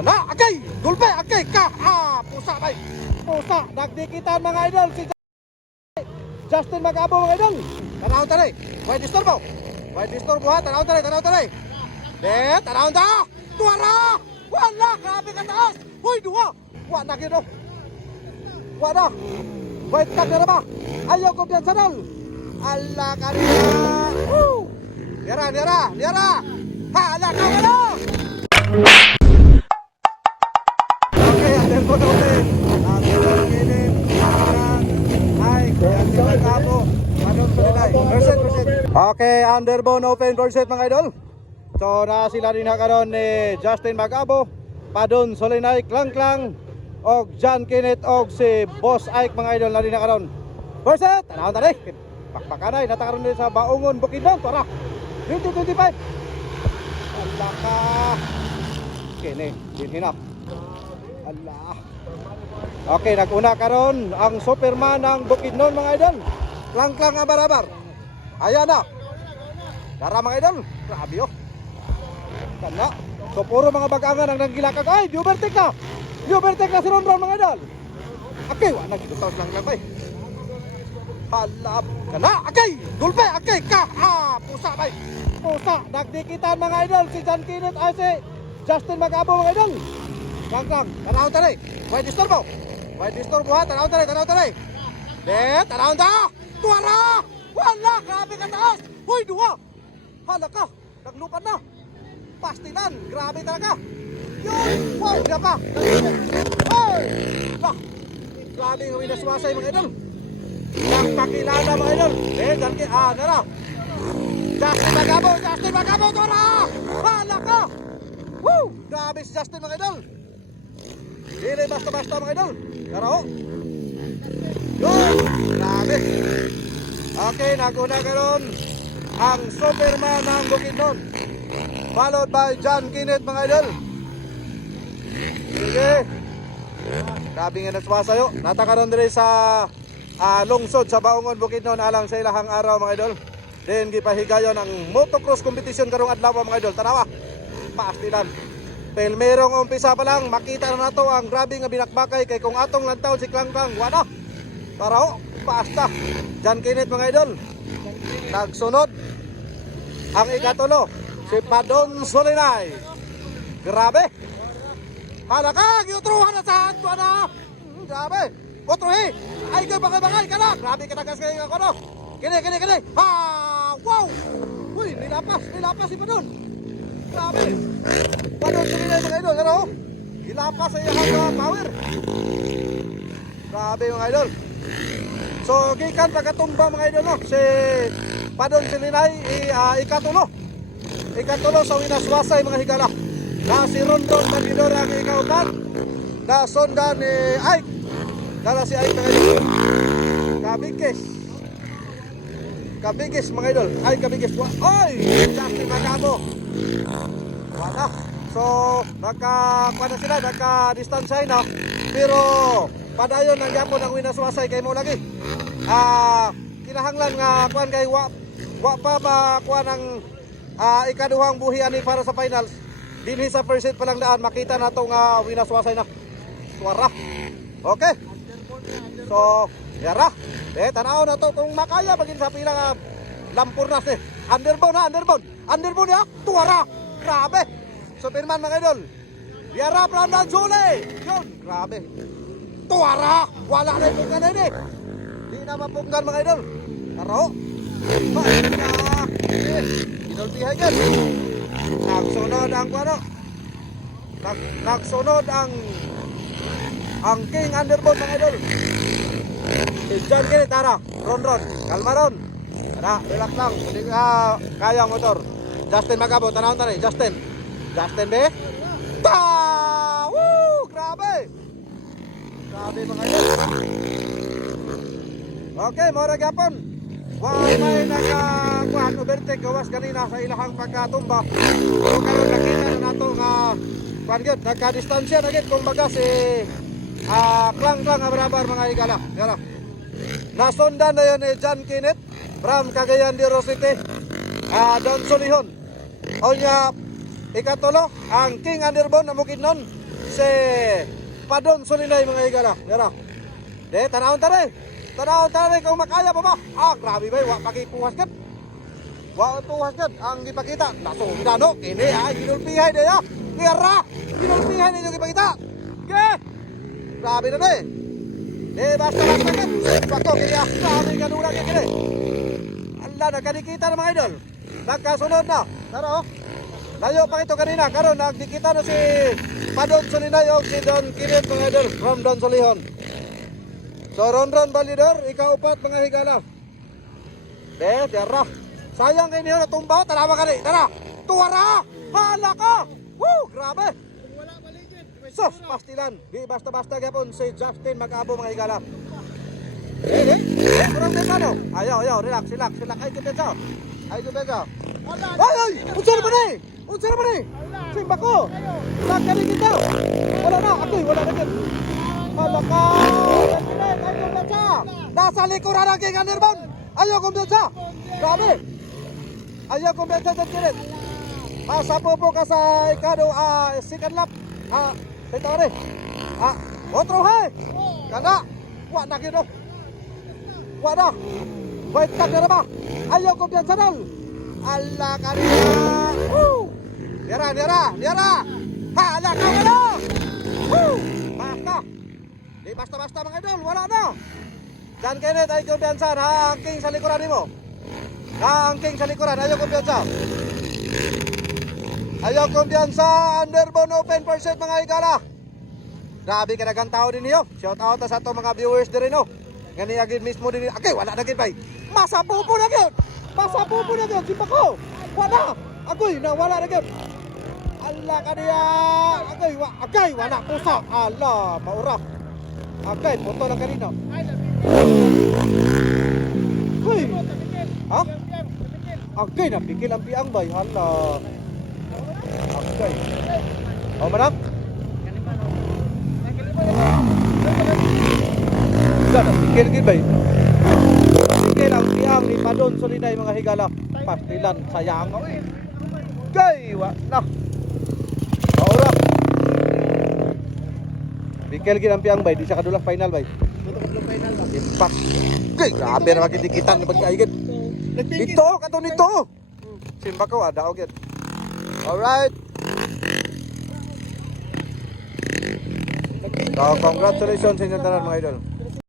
Kana, akay! Gulpe, akay! Ka! Pusa bay! Pusa! Nagdikitan mga idol si Justin Mag-abo mga idol! Tanawon tanay! May disturbo! May disturbo ha! Tanawon tanay! Tanawon tanay! Tanawon ta! Tuwara! Wala! Grabe ka taas! Hoy! Duwa! Wala na gino! Wala! Wait ka na ba? Ayaw ko biyan sanal! Allah ka rin! Woo! Nira! Nira! Nira! Hala ka! Wala! Okay, alam ko na ulit. Okay, underbone open corset mga idol. So na sila rin karon ni Justin Mag-abo, Padon Solinay, Klang Klang, og John Kenneth og si Boss Ike mga idol na rin karon. Corset, tanawon tani. Pakpakanay natakaron din sa Baungon Bukidnon, tara. 2025. Allah ka. Kini, hinap. Allah. Okay, naguna karon ang Superman ng Bukidnon mga idol. Klang Klang abar-abar. Ayan na. Dara mga idol. Grabe oh. Kana. So puro mga bagangan ang nanggilakag. Ay, overtake na. Overtake na si Ron Ron mga idol. Okay, wala nagitaw lang bay. Halap. Kana. Okay. Gulpe. Okay. Ka. Pusa bay. Pusa. Nagdikitan mga idol si John Kenneth ay si Justin Mag-abo mga idol. Klang Klang. Tanawon tanay. May disturbo. May disturbo ha. Tanawon tanay. Tanawon tanay. Tanawon ta. Tuwara! Wala! Grabe ka taas! Hoy, duwa! Hala ka! Naglupad na! Pastilan! Grabe talaga! Yun! Wow! Hindi pa! Hoy! Bah! Grabe nga winaswasay mga idol! Nagpakilala mga idol! Dyan ki... nara! Justin Mag-abo! Justin Mag-abo! Tuwara! Hala ka! Woo! Grabe si Justin mga idol! Hindi basta-basta mga idol! Tara ho! Yun! Grabe! Okay, naguna karon ang Superman ng Bukidnon, followed by John Kenneth mga idol. Sige. Grabe nga naswasayo. Natakaroon din sa lungsod sa Baungon Bukidnon alang sa ilahang araw mga idol. Then gipahigayon ang motocross competition karong adlaw mga idol. Tanawa. Paastilan. Pelmerong umpisa pa lang makita na nato ang grabe nga binakbakay kay kung atong lantaw si Klang Klang wala. Tara paasta. John Kenneth mga idol. Nagsunod ang ikatulo si Padon Solinay. Grabe. Hala ka, giutruhan na sa hanto na. Grabe. Otruhi. Ay kay bangay-bangay ka na. Grabe ka nagas kayo ako no. Kini. Wow. Uy, nilapas si Padon. Grabe. Padon Solinay mga idol, ano? Nilapas sa iyang power. Grabe mga idol. So gikan pagkatumba mga idol no, si Padon Solinay ikatulo sa winaswasay mga higala. Na si Rondon Magidor ang ikautan. Na sondan ni Ike. Dala si Ike mga idol. Kabigis mga idol. Ay kabigis. Oy! Justin Mag-abo. Wala. So nagka sila, nagka-distansya na. Pero padayon ng yapon ang winaswasay kay mo lagi. Kinahanglan nga kuan kay wa pa kuan ang ikaduhang buhi ani para sa finals. Dinhi sa first set pa lang daan makita nato nga winaswasay na. Suwara. Okay. So, yara. Tanaw na to kung makaya bagin sa pila nga lampurnas eh. Underbone ya. Tuwara. Grabe. Superman mga idol. Yara Brandon Zule. Yun, grabe. Tuwara! Wala na yung punggan na yun eh. Di na mapunggan mga idol. Taro. Inulpihay yan. Nagsunod ang ano. Nagsunod ang King Underbone mga idol. Si John Kenneth, tara. Ron. Kalma ron. Tara, relax lang. Hindi ka kaya ang motor. Justin Mag-abo, tanawon tayo. Justin be. Woo! Grabe mga idol. Okay, mora gyapon. May nakakuan overtake gawas kanina sa ilahang pagkatumba. So karon nakita na nato nga kuan gyud nagka-distansya na gyud kumbaga si Klang Klang abrabar mga higala. Yara. Nasundan na yun ni John Kenneth from Cagayan de Oro City. Don Solihon. O niya ikatulo ang King Underbone na Bukidnon si Padon Solinay mga higala. Dara. De, tanawon tare. Tanawon tare kung makaya pa ba? Ah, grabe ba, wa pagikuwas kat. Wa tuwas kat ang ipakita. Nasunda no, kini ay ginulpihay de ya. Nira, ginulpihay ninyo ipakita. Ke. Grabe na de. De, basta kat. Pako kini ah, grabe kanuna kini. Allah, nagkadikita na mga idol. Nagkasunod na. Tara oh. Layo pa ito kanina. Karon nagdikita na si Padon Solinay o si Don Kirit mga idol from Don Solihon. So Ron Balidor, ikaw upat mga higala. Tara. Sayang kayo niyo natumba. Tarawa ka rin. Tara. Tuwara. Hala ka. Woo, grabe. Sus, pastilan. Di basta-basta gapon si Justin Mag-abo mga higala. Kurang desano. Ayaw, relax. Ay, kumpensa. Ay, unsa na ba ni? Simba ko. Nagkari kita. Wala na, wala na din. Hala ka. Ay, kumpensa. Nasa likuran ang king Anirbon. Ayaw kumpensa. Grabe. Ayaw kumpensa dyan kirit. Sapo po ka sa ikado second lap. Ito rin. Otro hai. Kana. Wak na gino. Wak na. Wait ka na ba? Ayaw kumpensa dal. Allah kanina. Dira. Hala ka wala. Basta. Di basta-basta mga idol. Wala na. Dan kene tayo kumpensa na ang king sa likuran mo. Ang king sa likuran. Ayaw kumpensa. Ayaw kumpensa. Underbone open per set mga higala. Grabe ka nagang tao din niyo. Shout out sa ato mga viewers din no. Ngani agad mismo din. Okay, wala na gid bay. Masapupo na gyud. Simpa ko. Wala. Wala na gyud. Allah kaniya. Wala pusa. Allah, maura. Puto lang kanina. Uy. Ha? Napikil ang piang bay. Allah. Manak. Pikir bay. Pikir ang tiang ni Padon Solinay mga higala. Pastilan sayang. Wa na. Ora. Pikir ang piang bay di sa kadulang final bay. Impak. Grabe na magdikitan ni pagkaigid. Dito kato nito. Simba ko ada ogid. Alright. So, congratulations sa inyo tanan mga idol.